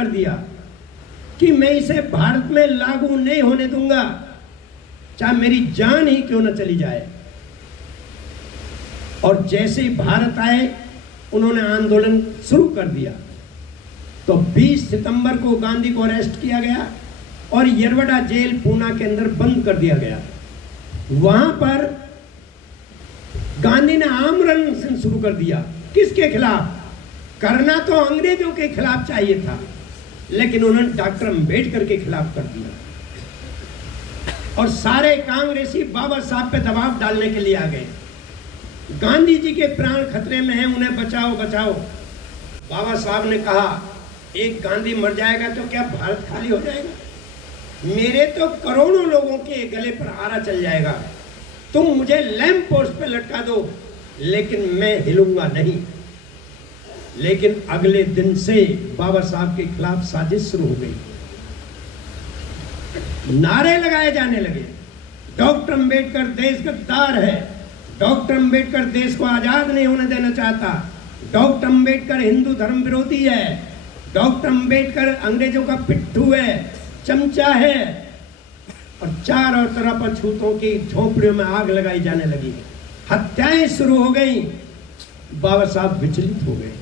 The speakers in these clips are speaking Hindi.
कर दिया कि मैं इसे भारत में लागू नहीं होने दूंगा, चाहे मेरी जान ही क्यों न चली जाए। और जैसे ही भारत आए उन्होंने आंदोलन शुरू कर दिया। तो 20 सितंबर को गांधी को अरेस्ट किया गया और यरवड़ा जेल पूना के अंदर बंद कर दिया गया। वहां पर गांधी ने आमरण शुरू कर दिया। किसके खिलाफ? करना तो अंग्रेजों के खिलाफ चाहिए था, लेकिन उन्होंने डॉक्टर अंबेडकर के खिलाफ कर दिया। और सारे कांग्रेसी बाबा साहब पे दबाव डालने के लिए आ गए। गांधी जी के प्राण खतरे में हैं, उन्हें बचाओ बचाओ। बाबा साहब ने कहा, एक गांधी मर जाएगा तो क्या भारत खाली हो जाएगा? मेरे तो करोड़ों लोगों के गले पर आरा चल जाएगा। तुम मुझे लैंप पोस्ट पे लटका दो, लेकिन मैं हिलूंगा नहीं। लेकिन अगले दिन से बाबा साहब के खिलाफ साजिश शुरू हो गई। नारे लगाए जाने लगे, डॉक्टर अंबेडकर देश गद्दार है, डॉक्टर अंबेडकर देश को आजाद नहीं होने देना चाहता, डॉक्टर अंबेडकर हिंदू धर्म विरोधी है, डॉक्टर अंबेडकर अंग्रेजों का पिट्ठू है, चमचा है। और चारों तरफ अछूतों की झोपड़ियों में आग लगाई जाने लगी, हत्याएं शुरू हो गई। बाबा साहब विचलित हो गए।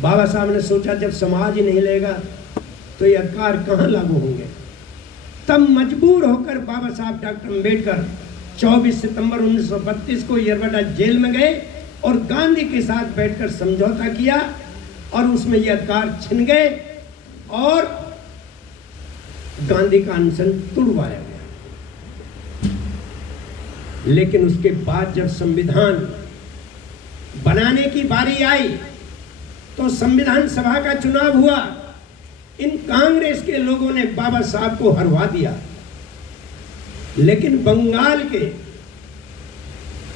बाबा साहब ने सोचा, जब समाज ही नहीं लेगा तो ये अधिकार कहां लागू होंगे। तब मजबूर होकर बाबा साहब डॉक्टर अंबेडकर 24 सितंबर 1932 को यरवड़ा जेल में गए और गांधी के साथ बैठकर समझौता किया और उसमें ये अधिकार छिन गए और गांधी का अनशन तुड़वाया गया। लेकिन उसके बाद जब संविधान बनाने की बारी आई तो संविधान सभा का चुनाव हुआ। इन कांग्रेस के लोगों ने बाबा साहब को हरवा दिया, लेकिन बंगाल के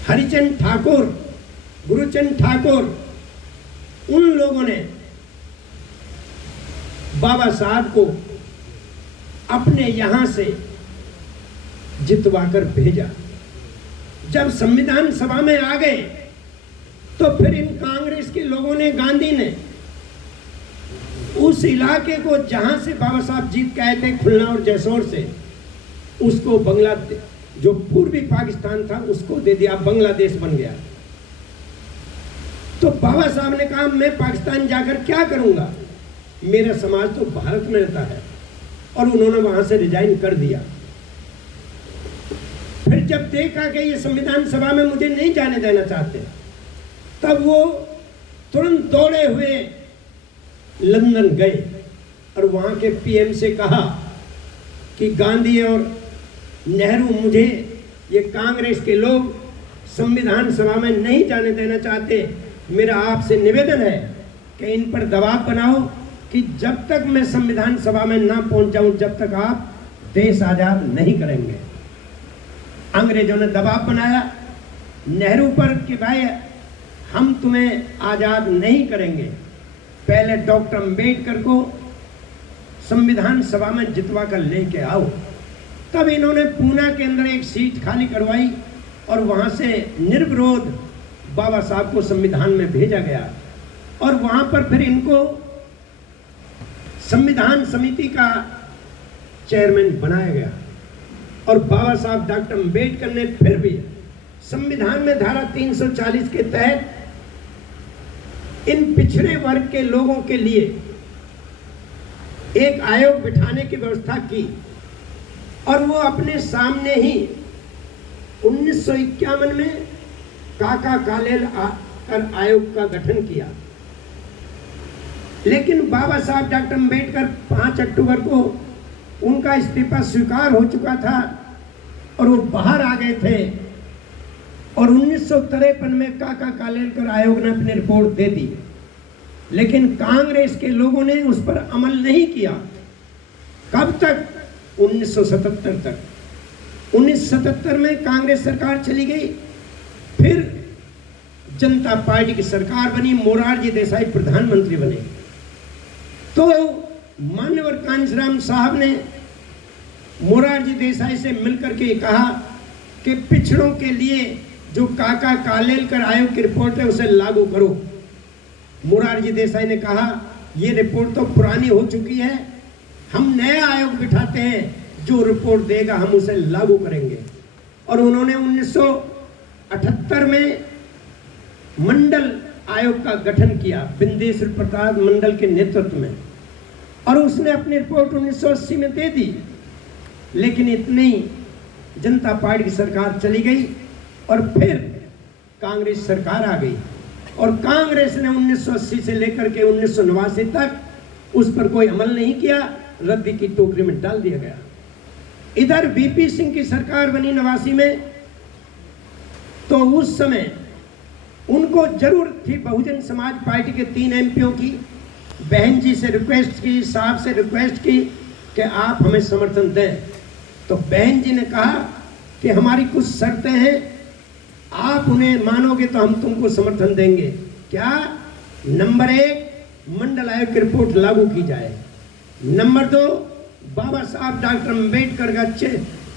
हरिचंद ठाकुर, गुरुचंद ठाकुर, उन लोगों ने बाबा साहब को अपने यहां से जितवाकर भेजा। जब संविधान सभा में आ गए तो फिर इन कांग्रेस के लोगों ने, गांधी ने उस इलाके को जहां से बाबा साहब जीत के आए थे, खुलना और जैसोर से, उसको बांग्लादेश, जो पूर्वी पाकिस्तान था, उसको दे दिया, बांग्लादेश बन गया। तो बाबा साहब ने कहा, मैं पाकिस्तान जाकर क्या करूंगा, मेरा समाज तो भारत में रहता है। और उन्होंने वहां से रिजाइन कर दिया। फिर जब देखा कि ये संविधान सभा में मुझे नहीं जाने देना चाहते, तब वो तुरंत दौड़े हुए लंदन गए और वहां के पीएम से कहा कि गांधी और नेहरू, मुझे ये कांग्रेस के लोग संविधान सभा में नहीं जाने देना चाहते। मेरा आपसे निवेदन है कि इन पर दबाव बनाओ कि जब तक मैं संविधान सभा में ना पहुंच जाऊं, जब तक आप देश आजाद नहीं करेंगे। अंग्रेजों ने दबाव बनाया नेहरू पर कि भाई हम तुम्हें आजाद नहीं करेंगे, पहले डॉक्टर अंबेडकर को संविधान सभा में जितवा कर लेके आओ। तब इन्होंने पूना के अंदर एक सीट खाली करवाई और वहां से निर्विरोध बाबा साहब को संविधान में भेजा गया। और वहां पर फिर इनको संविधान समिति का चेयरमैन बनाया गया। और बाबा साहब डॉक्टर अंबेडकर ने फिर भी संविधान में धारा 340 के तहत इन पिछड़े वर्ग के लोगों के लिए एक आयोग बिठाने की व्यवस्था की। और वो अपने सामने ही 1951 में काका कालेलकर आयोग का गठन किया। लेकिन बाबा साहब डॉक्टर अंबेडकर 5 अक्टूबर को उनका इस्तीफा स्वीकार हो चुका था और वो बाहर आ गए थे। और 1953 में काका कालेलकर आयोग ने अपनी रिपोर्ट दे दी, लेकिन कांग्रेस के लोगों ने उस पर अमल नहीं किया। कब तक? 1977 तक। 1977 में कांग्रेस सरकार चली गई, फिर जनता पार्टी की सरकार बनी, मोरारजी देसाई प्रधानमंत्री बने। तो मान्यवर कांशीराम साहब ने मोरारजी देसाई से मिलकर के कहा कि पिछड़ों के लिए जो काका कालेलकर आयोग की रिपोर्ट है उसे लागू करो। मोरारजी देसाई ने कहा ये रिपोर्ट तो पुरानी हो चुकी है, हम नया आयोग बिठाते हैं, जो रिपोर्ट देगा हम उसे लागू करेंगे। और उन्होंने 1978 में मंडल आयोग का गठन किया बिंदेश्वर प्रसाद मंडल के नेतृत्व में, और उसने अपनी रिपोर्ट 1980 में दे दी। लेकिन इतनी जनता पार्टी की सरकार चली गई और फिर कांग्रेस सरकार आ गई, और कांग्रेस ने 1980 से लेकर के 1989 तक उस पर कोई अमल नहीं किया, रद्दी की टोकरी में डाल दिया गया। इधर वीपी सिंह की सरकार बनी 89 में, तो उस समय उनको जरूरत थी बहुजन समाज पार्टी के 3 एमपीओ की। बहन जी से रिक्वेस्ट की, साहब से रिक्वेस्ट की कि आप हमें समर्थन दें। तो बहन जी ने कहा कि हमारी कुछ शर्तें हैं, आप उन्हें मानोगे तो हम तुमको समर्थन देंगे। क्या? नंबर 1, मंडल आयोग की रिपोर्ट लागू की जाए। नंबर 2, बाबा साहब डॉक्टर अम्बेडकर का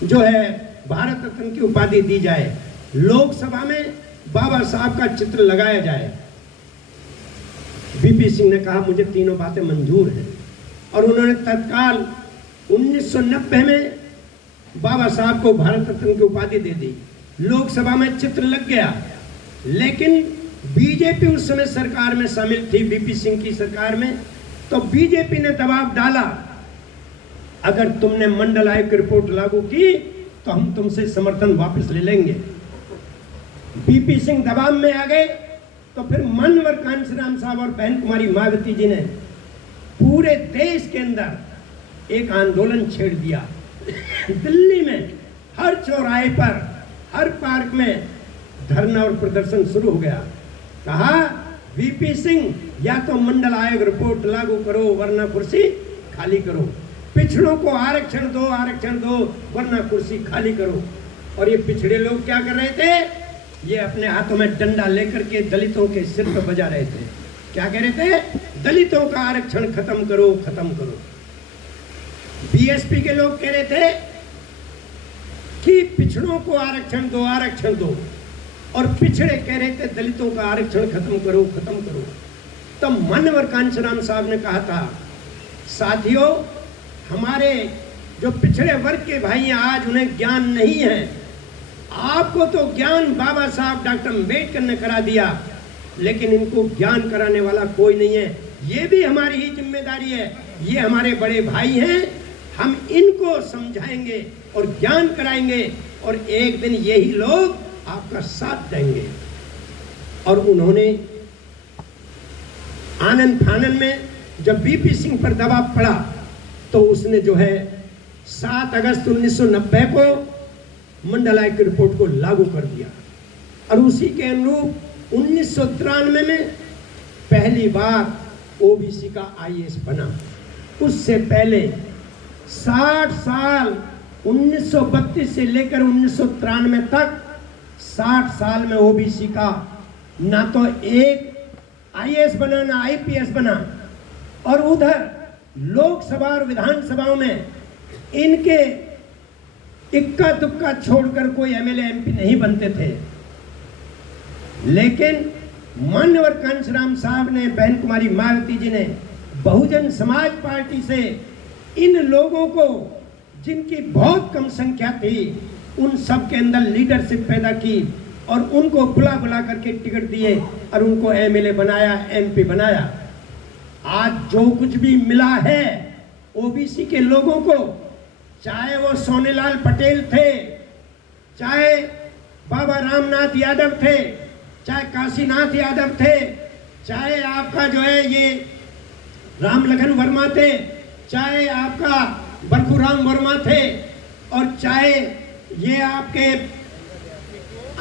जो है भारत रत्न की उपाधि दी जाए। लोकसभा में बाबा साहब का चित्र लगाया जाए। वीपी सिंह ने कहा मुझे तीनों बातें मंजूर हैं, और उन्होंने तत्काल 1990 में बाबा साहब को भारत रत्न की उपाधि दे दी। लोकसभा में चित्र लग गया। लेकिन बीजेपी उस समय सरकार में शामिल थी, वीपी सिंह की सरकार में, तो बीजेपी ने दबाव डाला, अगर तुमने मंडल आयोग की रिपोर्ट लागू की तो हम तुमसे समर्थन वापस ले लेंगे। वीपी सिंह दबाव में आ गए, तो फिर मनवर कांशीराम साहब और बहन कुमारी मायावती जी ने पूरे देश के अंदर एक आंदोलन छेड़ दिया। दिल्ली में हर चौराहे पर, हर पार्क में धरना और प्रदर्शन शुरू हो गया। कहा वीपी सिंह या तो मंडल आयोग रिपोर्ट लागू करो वरना कुर्सी खाली करो, पिछड़ों को आरक्षण दो वरना कुर्सी खाली करो। और ये पिछड़े लोग क्या कर रहे थे? ये अपने हाथों में डंडा लेकर के दलितों के सिर पर बजा रहे थे। क्या कह रहे थे? दलितों का आरक्षण खत्म करो, खत्म करो। बीएसपी के लोग कह रहे थे कि पिछड़ों को आरक्षण दो, और पिछड़े कह रहे थे दलितों का आरक्षण खत्म करो, खत्म करो। तब मनवर कांशीराम साहब ने कहा था, साथियों, हमारे जो पिछड़े वर्ग के भाई हैं, आज उन्हें ज्ञान नहीं है। आपको तो ज्ञान बाबा साहब डॉक्टर अम्बेडकर ने करा दिया, लेकिन इनको ज्ञान कराने वाला कोई नहीं है। ये भी हमारी ही जिम्मेदारी है, ये हमारे बड़े भाई हैं, हम इनको समझाएंगे और ज्ञान कराएंगे, और एक दिन यही लोग आपका साथ देंगे। और उन्होंने आनंद फानन में जब वीपी सिंह पर दबाव पड़ा, तो उसने जो है 7 अगस्त 1990 को मंडल आयोग की रिपोर्ट को लागू कर दिया। और उसी के अनुरूप 1993 में पहली बार ओबीसी का आईएएस बना। उससे पहले 60 साल 1932 से लेकर 1993 तक 60 साल में ओबीसी का ना तो एक आईएएस बना ना आईपीएस बना, और उधर लोकसभा और विधानसभाओं में इनके इक्का दुक्का छोड़कर कोई एमएलए एमपी नहीं बनते थे। लेकिन मान्यवर कांशीराम साहब ने, बहन कुमारी मायावती जी ने बहुजन समाज पार्टी से इन लोगों को, जिनकी बहुत कम संख्या थी, उन सब के अंदर लीडरशिप पैदा की और उनको बुला बुला करके टिकट दिए और उनको एमएलए बनाया, एमपी बनाया। आज जो कुछ भी मिला है ओबीसी के लोगों को, चाहे वो सोनेलाल पटेल थे, चाहे बाबा रामनाथ यादव थे, चाहे काशीनाथ यादव थे, चाहे आपका जो है ये राम लखन वर्मा थे, चाहे आपका बरखुराम वर्मा थे, और चाहे ये आपके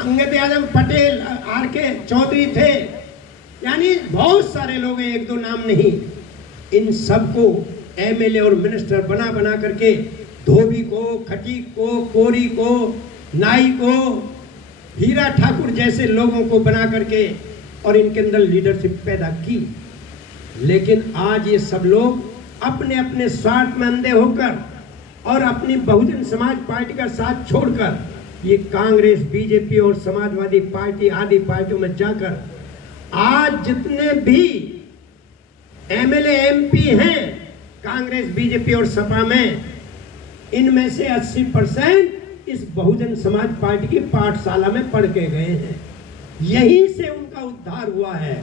अंगद यादव पटेल आर.के. चौधरी थे, यानी बहुत सारे लोग हैं, एक दो नाम नहीं। इन सबको एमएलए और मिनिस्टर बना बना करके धोबी को, खटीक को, कोरी को, नाई को, हीरा ठाकुर जैसे लोगों को बना करके और इनके अंदर लीडरशिप पैदा की। लेकिन आज ये सब लोग अपने अपने स्वार्थ में अंधे होकर और अपनी बहुजन समाज पार्टी का साथ छोड़कर ये कांग्रेस, बीजेपी और समाजवादी पार्टी आदि पार्टियों में जाकर आज जितने भी एमएलए एमपी हैं कांग्रेस बीजेपी और सपा में, इनमें से 80% इस बहुजन समाज पार्टी की पाठशाला में पढ़ के गए हैं, यहीं से उनका उद्धार हुआ है।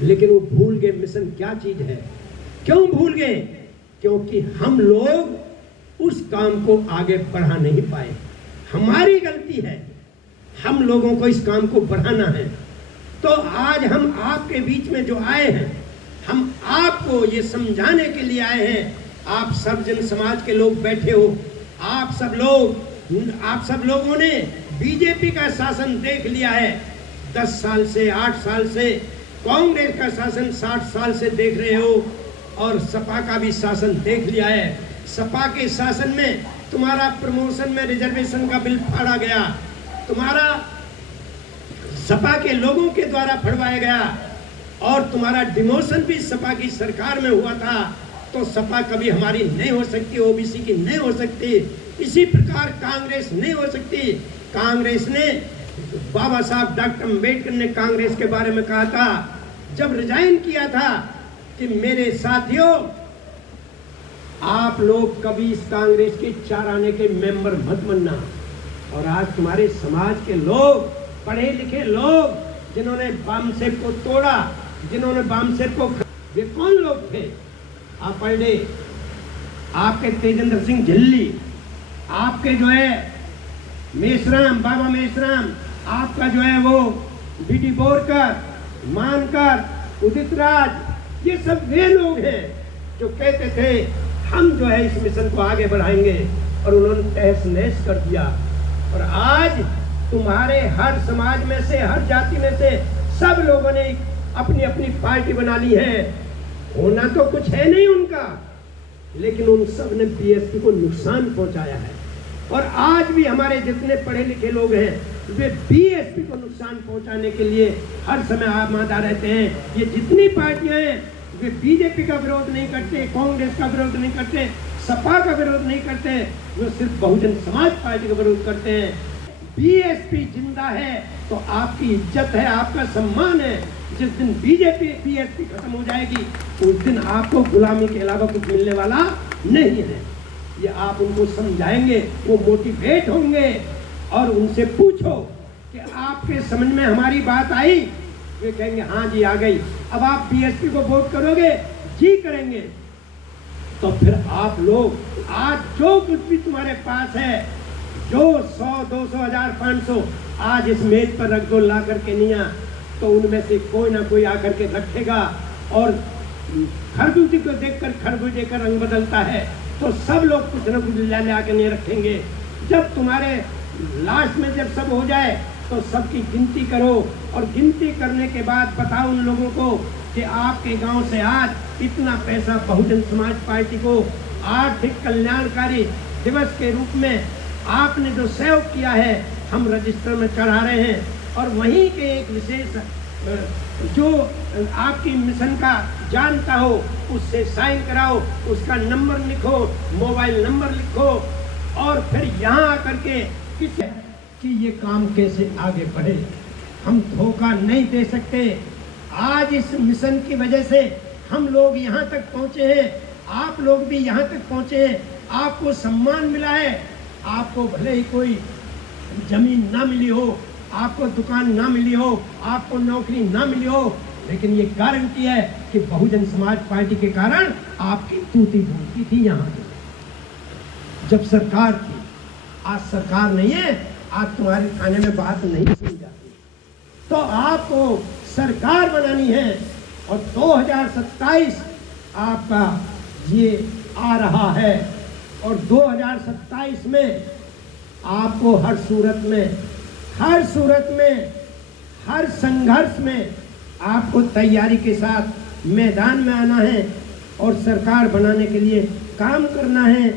लेकिन वो भूल गए मिशन क्या चीज है। क्यों भूल गए? क्योंकि हम लोग उस काम को आगे बढ़ा नहीं पाए। हमारी गलती है, हम लोगों को इस काम को बढ़ाना है। तो आज हम आपके बीच में जो आए हैं, हम आपको ये समझाने के लिए आए हैं। आप सब जन समाज के लोग बैठे हो, आप सब लोगों ने बीजेपी का शासन देख लिया है 10 साल से, 8 साल से, कांग्रेस का शासन 60 साल से देख रहे हो, और सपा का भी शासन देख लिया है। सपा के शासन में तुम्हारा प्रमोशन में रिजर्वेशन का बिल फाड़ा गया, तुम्हारा सपा के लोगों के द्वारा फड़वाया गया, और तुम्हारा डिमोशन भी सपा की सरकार में हुआ था। तो सपा कभी हमारी नहीं हो सकती, ओबीसी की नहीं हो सकती, इसी प्रकार कांग्रेस नहीं हो सकती। कांग्रेस ने, बाबा साहब डॉक्टर अम्बेडकर ने कांग्रेस के बारे में कहा था जब रिजाइन किया था कि मेरे साथियों, आप लोग कभी इस कांग्रेस के 4 आने के मेंबर मत बनना। और आज तुम्हारे समाज के लोग, पढ़े लिखे लोग, जिन्होंने बामसेब को तोड़ा, जिन्होंने बामसेब को, वे कौन लोग थे? आप पढ़े, आपके तेजेंद्र सिंह झिल्ली, आपके जो है मेश्राम, बाबा मेश्राम, आपका जो है वो बीडी बोरकर, मानकर, उदित राज, ये सब वे लोग हैं जो कहते थे हम जो है इस मिशन को आगे बढ़ाएंगे, और उन्होंने तहस नहस कर दिया। और आज तुम्हारे हर समाज में से, हर जाति में से सब लोगों ने अपनी अपनी पार्टी बना ली है। होना तो कुछ है नहीं उनका, लेकिन उन सब ने बीएसपी को नुकसान पहुंचाया है। और आज भी हमारे जितने पढ़े लिखे लोग हैं, वे बीएसपी को नुकसान पहुंचाने के लिए हर समय आमादा रहते हैं। ये जितनी पार्टियां हैं, वे बीजेपी का विरोध नहीं करते, कांग्रेस का विरोध नहीं करते, सपा का विरोध नहीं करते, वो सिर्फ बहुजन समाज पार्टी का विरोध करते हैं। बीएसपी जिंदा है तो आपकी इज्जत है, आपका सम्मान है। जिस दिन बीएसपी खत्म हो जाएगी, उस दिन आपको गुलामी के अलावा कुछ मिलने वाला नहीं है। ये आप उनको समझाएंगे, वो मोटिवेट होंगे, और उनसे पूछो कि आपके समझ में हमारी बात आई? वे कहेंगे हाँ जी आ गई। अब आप बीएसपी को वोट करोगे? जी करेंगे। तो फिर आप लोग आज जो कुछ भी तुम्हारे पास है, जो 100, 200, 1000, 500 आज इस मेज पर रख दो ला करके निया, तो उनमें से कोई ना कोई आकर के रखेगा। और खरबूजे को देखकर खरबूजे का रंग बदलता है, तो सब लोग कुछ ना कुछ ले आके नहीं रखेंगे। जब तुम्हारे लास्ट में जब सब हो जाए तो सबकी गिनती करो, और गिनती करने के बाद बताओ उन लोगों को कि आपके गांव से आज इतना पैसा बहुजन समाज पार्टी को आर्थिक कल्याणकारी दिवस के रूप में आपने जो सेव किया है, हम रजिस्टर में चढ़ा रहे हैं। और वहीं के एक विशेष जो आपकी मिशन का जानता हो, उससे साइन कराओ, उसका नंबर लिखो, मोबाइल नंबर लिखो, और फिर यहाँ आकर के कि ये काम कैसे आगे बढ़े। हम धोखा नहीं दे सकते। आज इस मिशन की वजह से हम लोग यहाँ तक पहुँचे हैं, आप लोग भी यहाँ तक पहुँचे हैं, आपको सम्मान मिला है। आपको भले ही कोई जमीन ना मिली हो, आपको दुकान ना मिली हो, आपको नौकरी ना मिली हो, लेकिन ये गारंटी है कि बहुजन समाज पार्टी के कारण आपकी तूती बोलती थी यहाँ जब सरकार थी। आज सरकार नहीं है, आज तुम्हारे थाने में बात नहीं सुनी जाती। तो आपको सरकार बनानी है, और 2027 आपका ये आ रहा है, और 2027 में आपको हर सूरत में, हर संघर्ष में आपको तैयारी के साथ मैदान में आना है और सरकार बनाने के लिए काम करना है।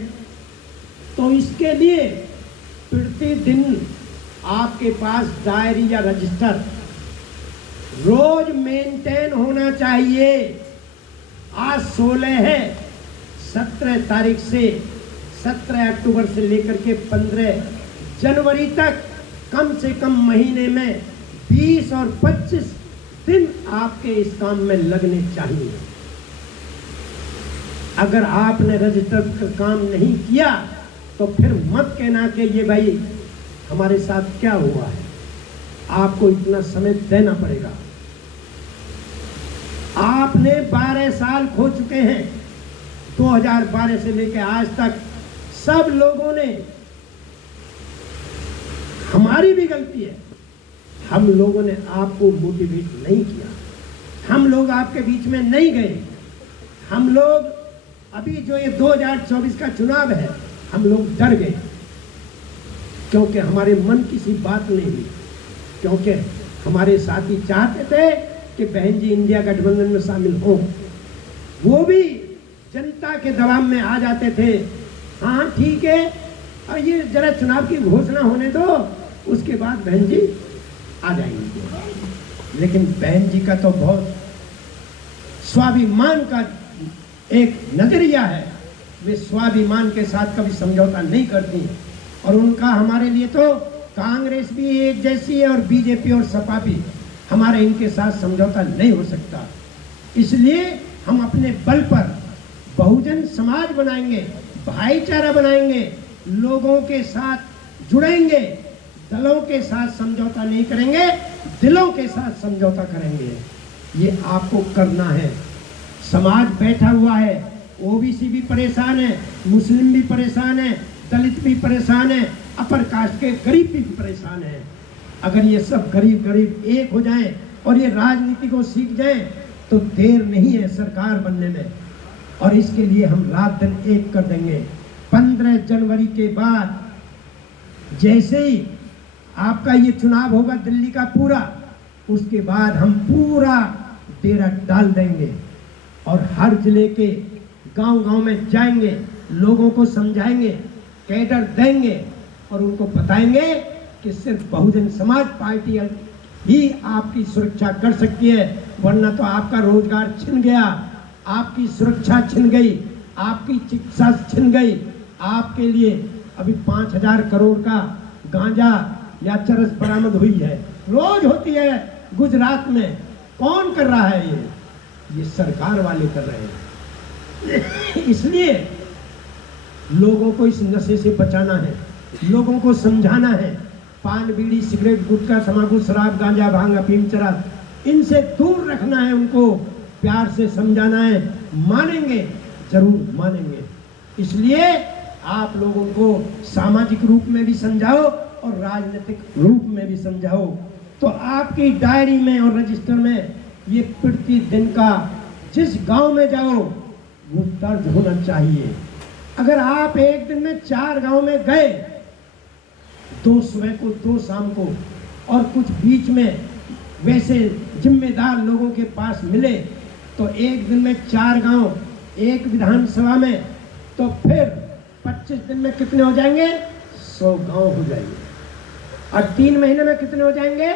तो इसके लिए प्रतिदिन आपके पास डायरी या रजिस्टर रोज मेंटेन होना चाहिए। आज 16 है, 17 तारीख से 17 अक्टूबर से लेकर के 15 जनवरी तक कम से कम महीने में 20 और 25 दिन आपके इस काम में लगने चाहिए। अगर आपने रजिस्टर का काम नहीं किया तो फिर मत कहना कि ये भाई हमारे साथ क्या हुआ है। आपको इतना समय देना पड़ेगा। आपने 12 साल खो चुके हैं। 2012 से लेकर आज तक सब लोगों ने, हमारी भी गलती है, हम लोगों ने आपको मोटिवेट नहीं किया। हम लोग आपके बीच में नहीं गए। हम लोग अभी जो ये 2024 का चुनाव है, हम लोग डर गए क्योंकि हमारे मन की सी बात नहीं हुई, क्योंकि हमारे साथी चाहते थे कि बहन जी इंडिया गठबंधन में शामिल हो। वो भी जनता के दबाव में आ जाते थे। हाँ ठीक है, और ये जरा चुनाव की घोषणा होने दो, उसके बाद बहन जी आ जाएंगे। लेकिन बहन जी का तो बहुत स्वाभिमान का एक नजरिया है। वे स्वाभिमान के साथ कभी समझौता नहीं करती और उनका हमारे लिए तो कांग्रेस भी एक जैसी है और बीजेपी और सपा भी, हमारे इनके साथ समझौता नहीं हो सकता। इसलिए हम अपने बल पर बहुजन समाज बनाएंगे, भाईचारा बनाएंगे, लोगों के साथ जुड़ेंगे, दलों के साथ समझौता नहीं करेंगे, दिलों के साथ समझौता करेंगे। ये आपको करना है। समाज बैठा हुआ है, ओबीसी भी परेशान है, मुस्लिम भी परेशान है, दलित भी परेशान है, अपर कास्ट के गरीब भी परेशान है। अगर ये सब गरीब गरीब एक हो जाएं और ये राजनीति को सीख जाएं तो देर नहीं है सरकार बनने में। और इसके लिए हम रात दिन एक कर देंगे। 15 जनवरी के बाद जैसे ही आपका ये चुनाव होगा दिल्ली का पूरा, उसके बाद हम पूरा डेरा डाल देंगे और हर जिले के गांव-गांव में जाएंगे, लोगों को समझाएंगे, कैडर देंगे और उनको बताएंगे कि सिर्फ बहुजन समाज पार्टी ही आपकी सुरक्षा कर सकती है, वरना तो आपका रोजगार छिन गया, आपकी सुरक्षा छिन गई, आपकी चिकित्सा छिन गई। आपके लिए अभी 5,000 करोड़ का गांजा या चरस बरामद हुई है, रोज होती है गुजरात में। कौन कर रहा है ये सरकार वाले कर रहे हैं। इसलिए लोगों को इस नशे से बचाना है, लोगों को समझाना है। पान, बीड़ी, सिगरेट, गुटखा, तंबाकू, शराब, गांजा, भांग, अफीम, चरस, इनसे दूर रखना है, उनको प्यार से समझाना है। मानेंगे, जरूर मानेंगे। इसलिए आप लोगों को सामाजिक रूप में भी समझाओ और राजनीतिक रूप में भी समझाओ। तो आपकी डायरी में और रजिस्टर में ये प्रति दिन का जिस गांव में जाओ वो दर्ज होना चाहिए। अगर आप एक दिन में 4 गांव में गए, 2 सुबह को 2 शाम को और कुछ बीच में वैसे जिम्मेदार लोगों के पास मिले, तो एक दिन में 4 गांव, एक विधानसभा में, तो फिर 25 दिन में कितने हो जाएंगे? 100 गांव हो जाएंगे। और 3 महीने में कितने हो जाएंगे?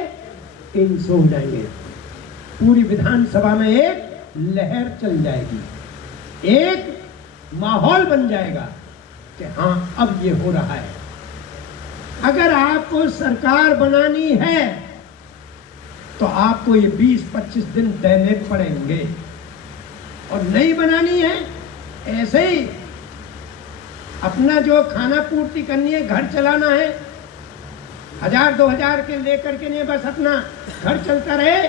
300 हो जाएंगे। पूरी विधानसभा में एक लहर चल जाएगी, एक माहौल बन जाएगा कि हाँ अब ये हो रहा है। अगर आपको सरकार बनानी है तो आपको ये 20-25 दिन देने पड़ेंगे, और नहीं बनानी है ऐसे ही अपना जो खाना पूर्ति करनी है, घर चलाना है, 1000-2000 के लेकर के नहीं, बस अपना घर चलता रहे,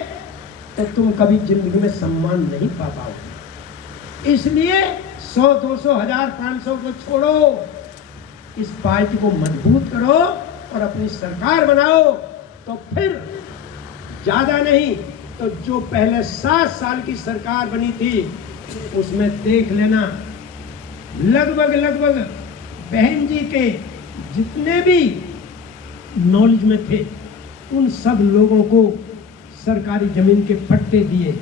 तो तुम कभी जिंदगी में सम्मान नहीं पा पाओगे। इसलिए 100, 200, 1000, 500 को छोड़ो, इस पार्टी को मजबूत करो और अपनी सरकार बनाओ। तो फिर ज्यादा नहीं तो जो पहले 7 साल की सरकार बनी थी उसमें देख लेना, लगभग बहन जी के जितने भी नॉलेज में थे उन सब लोगों को सरकारी जमीन के पट्टे दिए,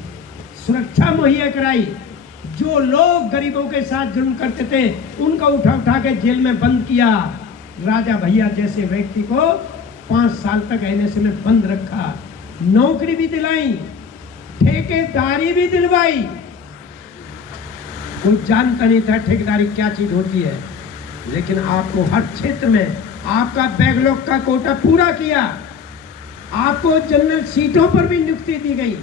सुरक्षा मुहैया कराई। जो लोग गरीबों के साथ जुल्म करते थे उनका उठा के जेल में बंद किया। राजा भैया जैसे व्यक्ति को 5 साल तक एनएसए में बंद रखा, नौकरी भी दिलाई, ठेकेदारी भी दिलवाई। कोई जानता नहीं था ठेकेदारी क्या चीज होती है, लेकिन आपको हर क्षेत्र में आपका बैकलॉग का कोटा पूरा किया। आपको जनरल सीटों पर भी नियुक्ति दी गई,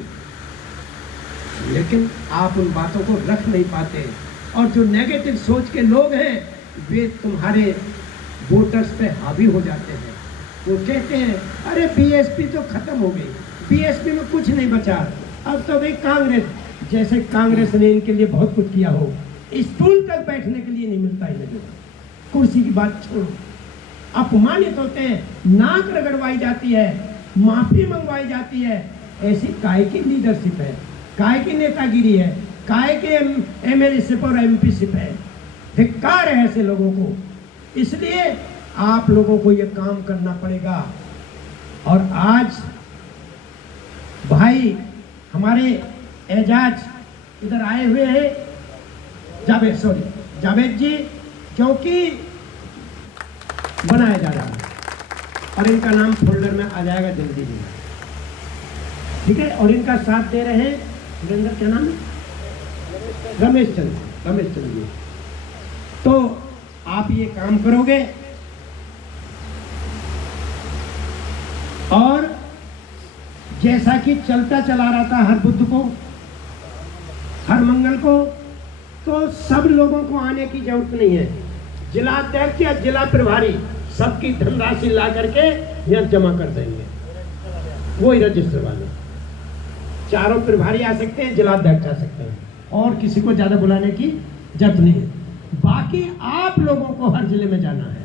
लेकिन आप उन बातों को रख नहीं पाते। और जो नेगेटिव सोच के लोग हैं वे तुम्हारे वोटर्स पे हावी हो जाते हैं। वो कहते हैं अरे बीएसपी तो खत्म हो गई, बीएसपी में कुछ नहीं बचा, अब तो भाई कांग्रेस, जैसे कांग्रेस ने इनके लिए बहुत कुछ किया हो। स्टूल तक बैठने के लिए नहीं मिलता इन्हें, कुर्सी की बात छोड़ो, अपमानित होते हैं, नाक रगड़वाई जाती है, माफी मंगवाई जाती है। ऐसी काय की लीडरशिप है, काय की नेतागिरी है, काय के एमएलएशिप और एमपीशिप है। धिक्कार है ऐसे लोगों को। इसलिए आप लोगों को ये काम करना पड़ेगा। और आज भाई हमारे एजाज इधर आए हुए हैं, जावेद जी, क्योंकि बनाया जा रहा है और इनका नाम फोल्डर में आ जाएगा जल्दी ही, ठीक है। और इनका साथ दे रहे हैं सुरेंद्र, क्या नाम है, रमेश चंद्र जी। तो आप ये काम करोगे और जैसा कि चलता चला रहा था हर बुध को, हर मंगल को, तो सब लोगों को आने की जरूरत नहीं है। जिला अध्यक्ष या जिला प्रभारी सबकी धनराशि ला करके यहाँ जमा कर देंगे, वही रजिस्टर वाले। चारों प्रभारी आ सकते हैं, जिला अध्यक्ष आ सकते हैं, और किसी को ज्यादा बुलाने की जरूरत नहीं है। बाकी आप लोगों को हर जिले में जाना है।